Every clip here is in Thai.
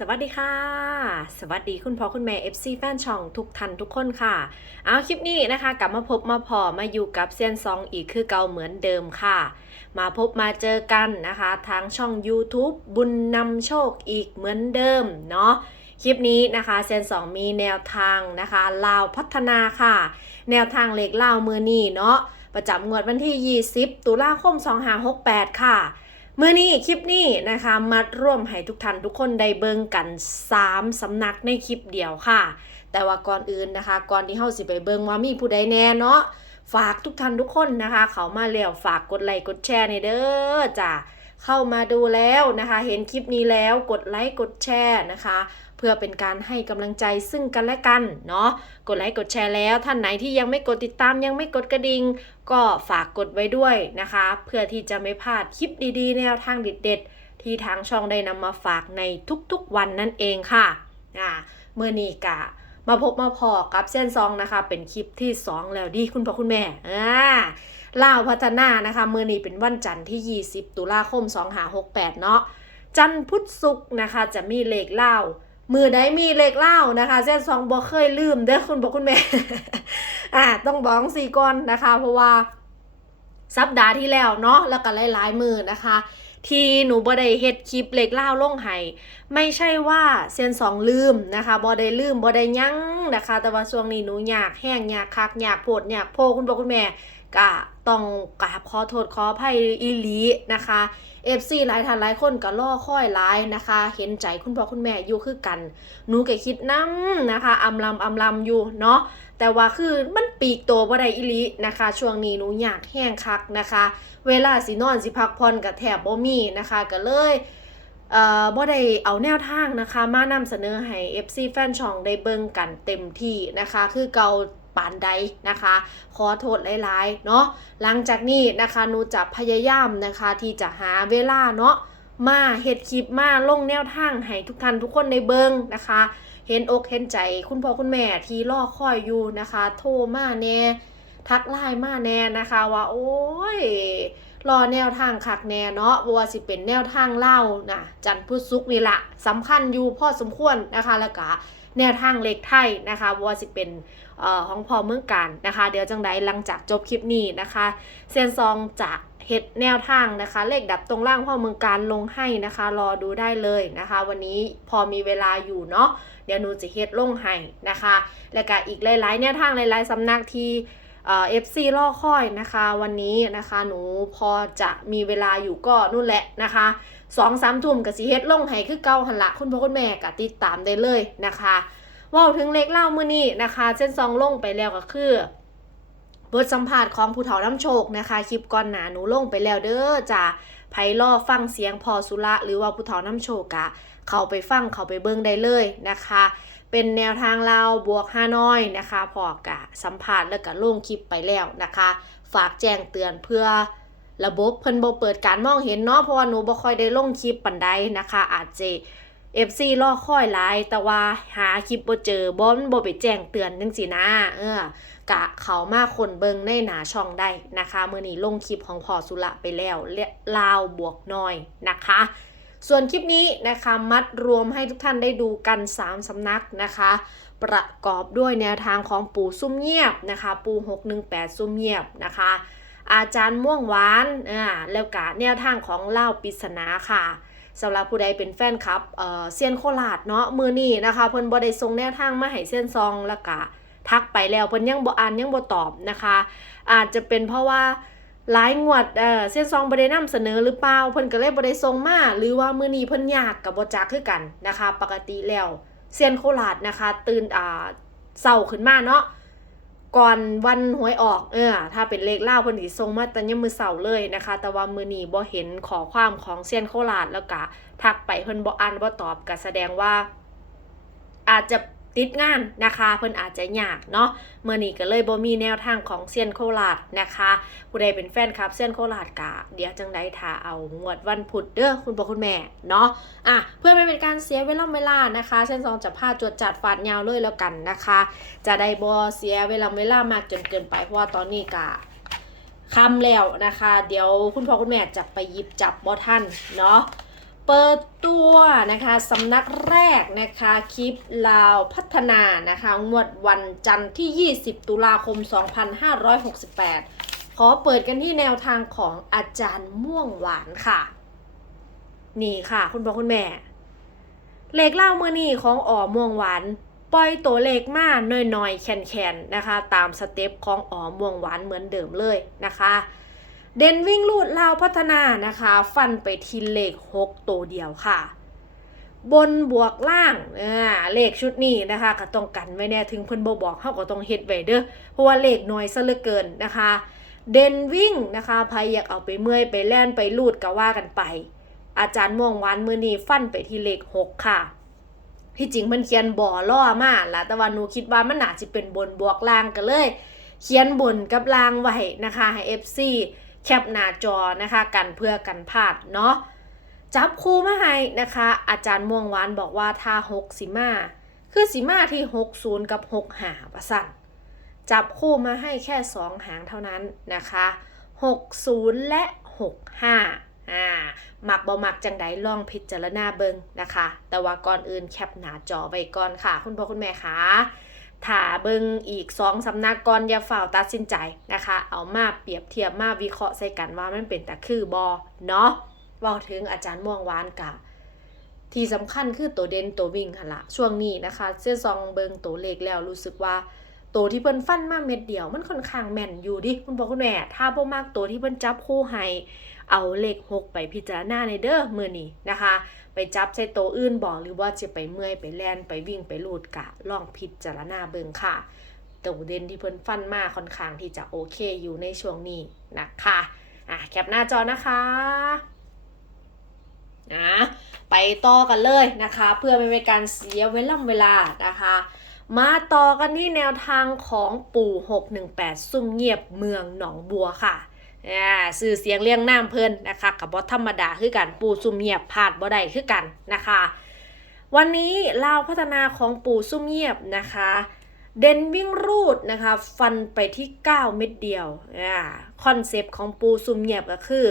สวัสดีค่ะ สวัสดีคุณพ่อคุณแม่ FC แฟนช่องทุกท่านทุกคนค่ะ เอาคลิปนี้นะคะ กลับมาพบมาพอมาอยู่กับเซียนซองอีกคือเก่าเหมือนเดิมค่ะ มาพบมาเจอกันนะคะทางช่อง YouTube บุญนำโชคอีกเหมือนเดิมเนาะคลิปนี้นะคะเซียนสองมีแนวทางนะคะลาวพัฒนาค่ะ แนวทางเลขลาวมือนี้เนาะประจำงวดวันที่ 20 ตุลาคม 2568 ค่ะ มื่อนี้คลิปนี้นะคะมัดร่วมให้ทุกท่านทุกคนได้เบิ่งกัน 3 สำนักในคลิปเดียวค่ะ แต่ว่าก่อนอื่นนะคะ ก่อนที่เฮาสิไปเบิ่งว่ามีผู้ใดแน่เนาะฝากทุกท่านทุกคนนะคะ เขามาแล้วฝากกดไลค์กดแชร์ในเด้อจ้ะเข้ามาดูแล้วนะคะ เห็นคลิปนี้แล้วกดไลค์กดแชร์นะคะ เพื่อเป็นการให้กำลังใจซึ่งกันและกันเนาะกดไลค์กดแชร์แล้ว ท่านไหนที่ยังไม่กดติดตามยังไม่กดกระดิ่งก็ฝากกดไว้ด้วยนะคะ เพื่อที่จะไม่พลาดคลิปดีๆ แนวทางเด็ดๆ ที่ทางช่องได้นำมาฝากในทุกๆวันนั่นเองค่ะอ่าเมื่อนี้กะมาพบมาพอกับเส้นซองนะคะ เป็นคลิปที่ 2 แล้วดีคุณพ่อคุณแม่อ่าล่าวพัฒนานะคะเมื่อนี้เป็นวันจันทร์ที่ 20 ตุลาคม 2568 เนาะจันทร์พุธศุกร์นะคะจะมีเลขเล่า มือใดมีเลขเล่านะคะเส้นซองบ่เคยลืมเด้อคุณพ่อคุณแม่อ่าต้องบอกสี่ก้อนนะคะ เพราะว่าสัปดาห์ที่แล้วเนาะแล้วก็หลายๆมือนะคะ ที่หนูบ่ได้เฮ็ดคลิปเล็กเล่าล่งให้ไม่ใช่ว่าเซียนสองลืมนะคะบ่ได้ลืมบ่ได้ยั้งนะคะ แต่ว่าช่วงนี้หนูอยากแห้งอยากคักอยากโพดอยากโพคุณพ่อคุณแม่ ก็ต้องกราบขอโทษขออภัยอีลีนะคะ FC หลายท่านหลายคนก็ล่อค่อยหลายนะคะ เห็นใจคุณพ่อคุณแม่อยู่คือกันหนูก็คิดน้ำนะคะอำลำอำลำอยู่เนาะแต่ว่าคือมันปีกโตบ่ได้อีลีนะคะ ช่วงนี้หนูอยากแห้งคักนะคะ เวลาสินอนสิพักผ่อนกับแถบบ่มีนะคะก็เลยเอ่อบ่ได้เอาแนวทางนะคะ มานำเสนอให้ FC แฟนช่องได้เบิ่งกันเต็มที่นะคะ คือเกา ปานใดนะคะ ขอโทษหลายๆเนาะหลังจากนี้นะคะหนูจะพยายามนะคะที่จะหาเวลาเนาะมาเฮ็ดคลิปมาลงแนวทางให้ทุกท่านทุกคนได้เบิงนะคะ เห็นอกเห็นใจคุณพ่อคุณแม่ที่รอคอยอยู่นะคะ โทรมาแน่ทักไลน์มาแน่นะคะว่าโอ้ยรอแนวทางคักแน่เนาะบ่ว่าสิเป็นแนวทางเล่านะจันพุธศุกนี่ละสำคัญอยู่พอสมควรนะคะแล้วก็ แนวทางเลขไทยนะคะว่าสิเป็นเอ่อของพอเมืองการนะคะ เดี๋ยวจังใดหลังจากจบคลิปนี้นะคะเซียนซองจะเฮ็ดแนวทางนะคะ เลขดับตรงล่างพ่อเมืองการลงให้นะคะ รอดูได้เลยนะคะ วันนี้พอมีเวลาอยู่เนาะเดี๋ยวหนูจะเฮ็ดลงให้นะคะ แล้วก็อีกหลายๆ แนวทางหลายๆสำนักที่เอ่อฟซีล่อค่อยนะคะ วันนี้นะคะหนูพอจะมีเวลาอยู่ก็นู่นแหละนะคะ สองสามทุ่มกับสีเฮ็ดลงให้คือเก่าหันละคุณพ่อคุณแม่ก็ติดตามได้เลยนะคะว่าถึงเล็กเล่ามือนี้นะคะเส้นซองลงไปแล้วก็คือบทสัมภาษณ์ของผู้เฒ่าน้ำโชคนะคะคลิปก่อนหน้าหนูลงไปแล้วเด้อจ้ะไผรอฟังเสียงพอสุระหรือว่าผู้เฒ่าน้ำโชคกะเข้าไปฟังเข้าไปเบิ่งได้เลยนะคะ เป็นแนวทางเราบวกฮานอยนะคะพอกะสัมภาษณ์แล้วก็ลงคลิปไปแล้วนะคะ ฝากแจ้งเตือนเพื่อ ระบบเพิ่นบ่เปิดการมองเห็นเนาะเพราะว่าหนูบ่ค่อยได้ลงคลิปปันใดนะคะ อาจจะ FC รอค่อยหลาย แต่ว่าหาคลิปบ่เจอบ่มันบ่ไปแจ้งเตือนจังซี่นะเออกะเขามาคนเบิงในหนาช่องได้นะคะมื้อนี้ลงคลิปของพอสุระไปแล้วลาวบวกน้อยนะคะ ส่วนคลิปนี้นะคะมัดรวมให้ทุกท่านได้ดูกัน 3 สำนักนะคะ ประกอบด้วยแนวทางของปู่ซุ่มเงียบนะคะ ปู่618ซุ่มเงียบนะคะ อาจารย์ม่วงหวานอ่าแล้วก็แนวทางของเล่าปริศนาค่ะสำหรับผู้ใดเป็นแฟนคลับเอ่อเซียนโคราชเนาะมือนี้นะคะเพิ่นบ่ได้ส่งแนวทางมาให้เซียนซองแล้วก็ทักไปแล้วเพิ่นยังบ่อ่านยังบ่ตอบนะคะ อาจจะเป็นเพราะว่าหลายงวดเอ่อเส้นซองบ่ได้นำเสนอหรือเปล่าเพิ่นก็เลยบ่ได้ส่งมาหรือว่ามือนี้เพิ่นยากกับบ่จักคือกันนะคะ ปกติแล้วเซียนโคราชนะคะ ตื่นอ่าเช้าขึ้นมาเนาะ ก่อนวันหวยออกเออถ้าเป็นเลขล่าเพิ่นสิส่งมาตันยามมื้อเช้าเลยนะคะ แต่ว่ามื้อนี้บ่เห็นขอความของเซียนโคราชแล้วก็ทักไปเพิ่นบ่อ่านบ่ตอบก็แสดงว่า อาจจะ ติดงานนะคะ เพิ่นอาจจะยากเนาะเมื่อนี้ก็เลยบ่มีแนวทางของเซียนโคราชนะคะผู้ใดเป็นแฟนคลับเซียนโคราชกะเดี๋ยวจังไดถ้าเอางวดวันพุธเด้อคุณพ่อคุณแม่เนาะอะเพื่อไม่เป็นการเสียเวลาเวลานะคะเส้นซองจะพาจวดจัดฟาดยาวเลยแล้วกันนะคะ จะได้บ่เสียเวลาเวลามากจนเกินไปเพราะว่าตอนนี้กะคำแล้วนะคะ เดี๋ยวคุณพ่อคุณแม่จะไปหยิบจับบ่ทันเนาะ เปิดตัวนะคะสำนักแรกนะคะคลิปลาวพัฒนานะคะงวดวันจันทร์ที่ 20 ตุลาคม 2568 ขอเปิดกันที่แนวทางของอาจารย์ม่วงหวานค่ะ นี่ค่ะ คุณพ่อคุณแม่ เลขเล่าเมื่อนี้ของอ๋อม่วงหวาน ปล่อยตัวเลขมาน้อยๆแคนๆนะคะ ตามสเต็ปของอ๋อม่วงหวานเหมือนเดิมเลยนะคะ เด่นวิ่งลูดลาวพัฒนานะคะ ฟันไปทีเลข 6 ตัวเดียวค่ะ บนบวกล่างอ่าเลขชุดนี้นะคะก็ต้องกันไว้แน่ถึงเพิ่นบ่บอกเฮาก็ต้องเฮ็ดไว้เด้อเพราะว่าเลขน้อยซะเหลือเกินนะคะ เด่นวิ่งนะคะใครอยากเอาไปเมื่อยไปแล่นไปลูดก็ว่ากันไป อาจารย์ม่วงวานมือนี้ฟันไปที่เลข 6 ค่ะที่จริงมันเขียนบ่อล่อมาละแต่ว่าหนูคิดว่ามันน่าจะเป็นบนบวกล่างกันเลย เขียนบนกับล่างไว้นะคะให้ FC แคปหน้าจอนะคะกันเพื่อกันพลาดเนาะจับคู่มาให้นะคะ อาจารย์ม่วงหวานบอกว่าถ้า6สิมาคือสิมาที่60กับ6หาประสันจับคู่มาให้แค่2หางเท่านั้นนะคะ60และ65อ่าหมักบ่หมักจังใดลองพิจารณาเบิงนะคะ แต่ว่าก่อนอื่นแคปหน้าจอไว้ก่อนค่ะ คุณพ่อคุณแม่คะ ถ้าเบิงอีกสองสำนักก่อนอย่าฝ่าตัดสินใจนะคะ เอามาเปรียบเทียบมาวิเคราะห์ใส่กันว่ามันเป็นตะคือบอเนาะว่าถึงอาจารย์ม่วงวานกะที่สำคัญคือตัวเด่นตัววิ่งค่ะละช่วงนี้นะคะเสื้อซองเบิงตัวเลขแล้วรู้สึกว่าตัวที่เพิ่นฟันมาเม็ดเดียวมันค่อนข้างแม่นอยู่ดิคุณพ่อคุณแม่ถ้าบ่มากตัวที่เพิ่นจับคู่ให้เอาเลขหกไปพิจารณาในเด้อมือนี้นะคะ ไปจับใส่โตอื่นบ่หรือว่าจะไปเมื่อยไปแล่นไปวิ่งไปลูดกะลองพิจารณาเบิงค่ะตัวเด่นที่เพิ่นฟันมาค่อนข้างที่จะโอเคอยู่ในช่วงนี้นะคะอะแคปหน้าจอนะคะนะไปต่อกันเลยนะคะ เพื่อไม่เป็นการเสียเวลาเวลานะคะ มาต่อกันที่แนวทางของปู่ 618 ซุ่มเงียบเมืองหนองบัวค่ะ อ่าสื่อเสียงเรียงน้ำเพลินนะคะกับบอธรรมดาคือกันปู่ซุ่มเงียบพลาดบ่ได้คือกันนะคะ วันนี้ลาวพัฒนาของปู่ซุ่มเงียบนะคะ เด่นวิ่งรูดนะคะฟันไปที่ 9 เม็ดเดียวอ่าคอนเซปต์ของปูซุ่มเงียบก็คือ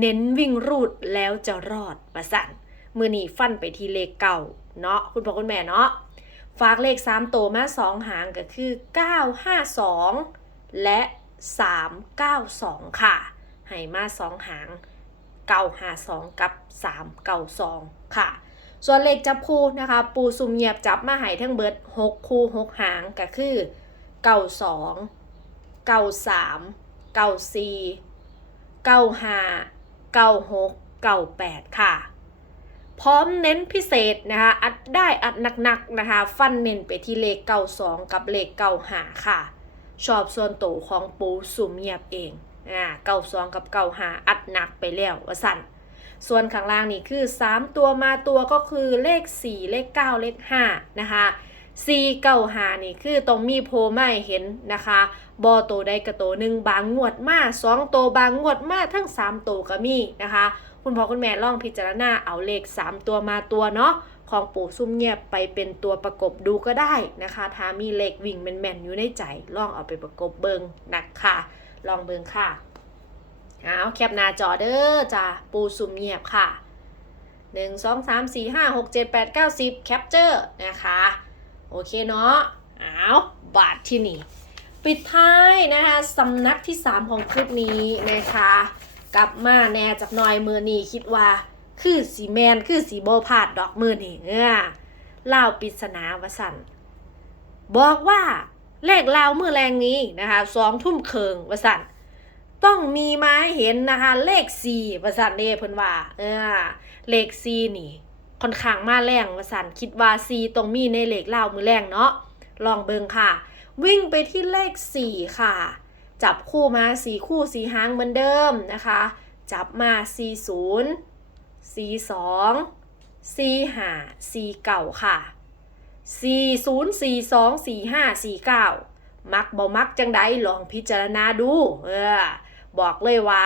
เน้นวิ่งรูดแล้วจะรอดประสันมือนี้ฟันไปที่เลขเก่าเนาะคุณพ่อคุณแม่เนาะฝากเลข3ตัวมา 2 หางก็คือ 952 และ 392 ค่ะให้มา2หาง952กับ392ค่ะ ส่วนเลขจับคู่นะคะ ปูซุ่มเงียบจับมาให้ทั้งเบิด6คู่6หางก็คือ92 93 94 95 96 98ค่ะ พร้อมเน้นพิเศษนะคะ อัดได้อัดหนักๆนะคะ ฟันเน้นไปที่เลข92กับเลข95ค่ะ ชอบส่วนตัวของปูสุ่มเงียบเองอ่า92กับ95อัดหนักไปแล้วว่าสั่นส่วนข้างล่างนี่คือ 3 ตัวมาตัวก็คือเลข 4 เลข 9 เลข 5 นะคะ4 9 5นี่คือต้องมีโพไม่เห็นนะคะบอโตได้กระโตหนึ่งบางงวดมา2ตัวบางงวดมาทั้ง3ตัวก็มีนะคะ คุณพ่อคุณแม่ลองพิจารณาเอาเลข3ตัวมาตัวเนาะ ของปู่ซุ่มเงียบไปเป็นตัวประกบดูก็ได้นะคะถ้ามีเลขวิ่งแมนๆอยู่ในใจลองเอาไปประกบเบิงนะคะ ลองเบิงค่ะเอาแคปหน้าจอเด้อจ้าปูซุ่มเงียบค่ะ 1 2 3 4 5 6 7 8 9 10แคปเจอร์นะคะ โอเคเนาะเอาบาทที่นี่ ปิดท้ายนะคะสำนักที่ 3 ของคลิปนี้นะคะ กลับมาแน่จากหน่อยมือนี้คิดว่า คือสีแมนคือสีโบพาดดอกมือนี่เออเล่าวปริศนาวสันบอกว่าเลขลาวมือแรงนี้นะคะสองทุ่มเคิงวสันต้องมีไม้เห็นนะคะ เลขสี่วสันเด้เพิ่นว่า เออ เลขสี่นี่ ค่อนข้างมาแรงวสันคิดว่าสี่ต้องมีในเลขลาวมือแรงเนาะลองเบิงค่ะ วิ่งไปที่เลขสี่ค่ะ จับคู่มาสี่คู่สี่หางเหมือนเดิมนะคะ จับมาสี่ศูนย์ สี่สองสี่ห้าสี่เก่าค่ะสี่ศูนย์สี่สองสี่ห้าสี่เก้ามักบ่มักจังใดลองพิจารณาดู เออ บอกเลยว่า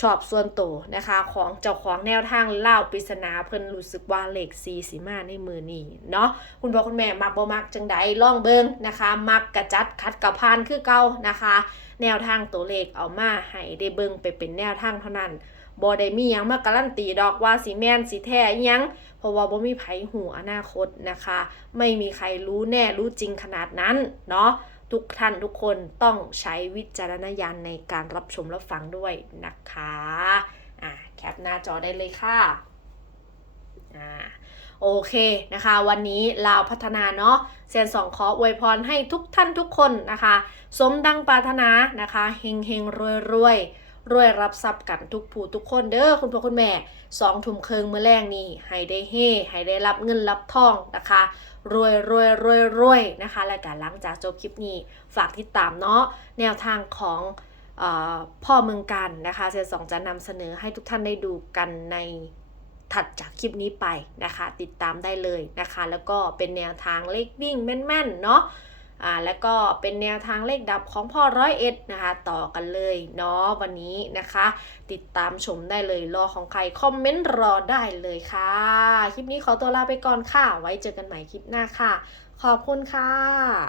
ชอบส่วนตัวนะคะ ของเจ้าของแนวทางเล่าปริศนาเพิ่นรู้สึกว่าเลขซีสีมาในมือนี้เนาะคุณพ่อคุณแม่มักบ่มักจังใดลองเบิงนะคะ มักกระจัดคัดกระพานคือเก่านะคะ แนวทางตัวเลขเอามาให้ได้เบิงไปเป็นแนวทางเท่านั้น บ่ได้มีหยังมาการันตีดอกว่าสิแม่นสิแท้อิหยังเพราะว่าบ่มีไผหูอนาคตนะคะ ไม่มีใครรู้แน่รู้จริงขนาดนั้นเนาะทุกท่านทุกคนต้องใช้วิจารณญาณในการรับชมรับฟังด้วยนะคะอะแคปหน้าจอได้เลยค่ะอ่าโอเคนะคะ วันนี้ลาวพัฒนาเนาะเซียนสองขออวยพรให้ทุกท่านทุกคนนะคะ สมดังปรารถนานะคะเฮงเฮงรวยรวยรวย รวยรับทรัพย์กันทุกผู้ทุกคนเด้อคุณพ่อคุณแม่สองทุ่มเครึ่งเมื่อแรงนี้ให้ได้เฮให้ได้รับเงินรับทองนะคะ รวยรวยรวยรวยนะคะและการหลังจากจบคลิปนี้ฝากติดตามเนาะแนวทางของออพ่อเมืองกันนะคะเซนสองจะนำเสนอให้ทุกท่านได้ดูกันในถัดจากคลิปนี้ไปนะคะ ติดตามได้เลยนะคะ แล้วก็เป็นแนวทางเลขวิ่งแม่นๆเนาะ อ่าแล้วก็เป็นแนวทางเลขดับของพ่อร้อยเอ็ดนะคะต่อกันเลยเนาะวันนี้นะคะ ติดตามชมได้เลยรอของใครคอมเมนต์รอได้เลยค่ะ คลิปนี้ขอตัวลาไปก่อนค่ะ ไว้เจอกันใหม่คลิปหน้าค่ะ ขอบคุณค่ะ